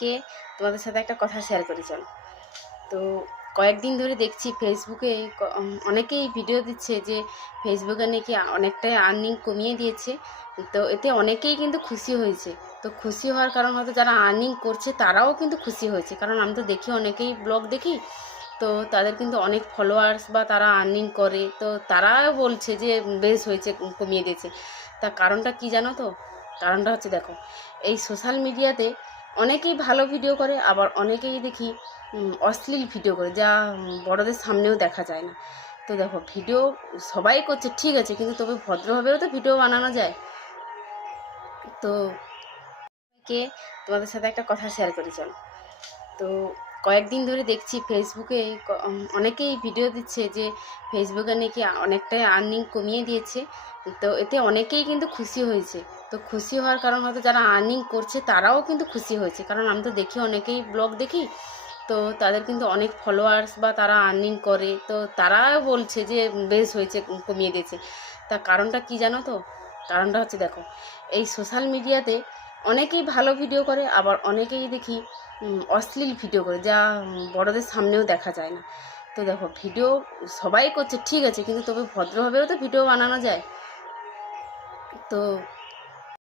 কে তোমাদের সাথে একটা কথা শেয়ার করি চল। তো কয়েকদিন ধরে দেখছি ফেসবুকে অনেকেই ভিডিও দিচ্ছে যে ফেসবুকে নাকি অনেকটাই আর্নিং কমিয়ে দিয়েছে। তো এতে অনেকেই কিন্তু খুশি হয়েছে। তো খুশি হওয়ার কারণ হয়তো যারা আর্নিং করছে তারাও কিন্তু খুশি হয়েছে, কারণ আমি তো দেখি অনেকেই ব্লগ দেখি, তো তাদের কিন্তু অনেক ফলোয়ার্স বা তারা আর্নিং করে, তো তারাও বলছে যে বেশ হয়েছে, কমিয়ে দিয়েছে। তা কারণটা কি জানো তো? কারণটা হচ্ছে, দেখো, এই সোশ্যাল মিডিয়াতে অনেকেই ভালো ভিডিও করে, আবার অনেকেই দেখি অশ্লীল ভিডিও করে, যা বড়দের সামনেও দেখা যায় না। তো দেখো, ভিডিও সবাই করছে ঠিক আছে, কিন্তু তবে ভদ্রভাবেও তো ভিডিও বানানো যায়। তো কে তোমাদের সাথে একটা কথা শেয়ার করি চল। তো কয়েকদিন ধরে দেখছি ফেসবুকে অনেকেই ভিডিও দিচ্ছে যে ফেসবুকে নাকি অনেকটাই আর্নিং কমিয়ে দিয়েছে। তো এতে অনেকেই কিন্তু খুশি হয়েছে। তো খুশি হওয়ার কারণ হয়তো যারা আর্নিং করছে তারাও কিন্তু খুশি হয়েছে, কারণ আমি তো দেখি অনেকেই ব্লগ দেখি, তো তাদের কিন্তু অনেক ফলোয়ার্স বা তারা আর্নিং করে, তো তারাও বলছে যে বেশ হয়েছে, কমিয়ে দিয়েছে। তা কারণটা কি জানো তো? কারণটা হচ্ছে, দেখো, এই সোশ্যাল মিডিয়াতে অনেকেই ভালো ভিডিও করে, আবার অনেকেই দেখি অশ্লীল ভিডিও করে, যা বড়দের সামনেও দেখা যায় না। তো দেখো, ভিডিও সবাই করছে ঠিক আছে, কিন্তু তবে ভদ্রভাবেও তো ভিডিও বানানো যায়। তো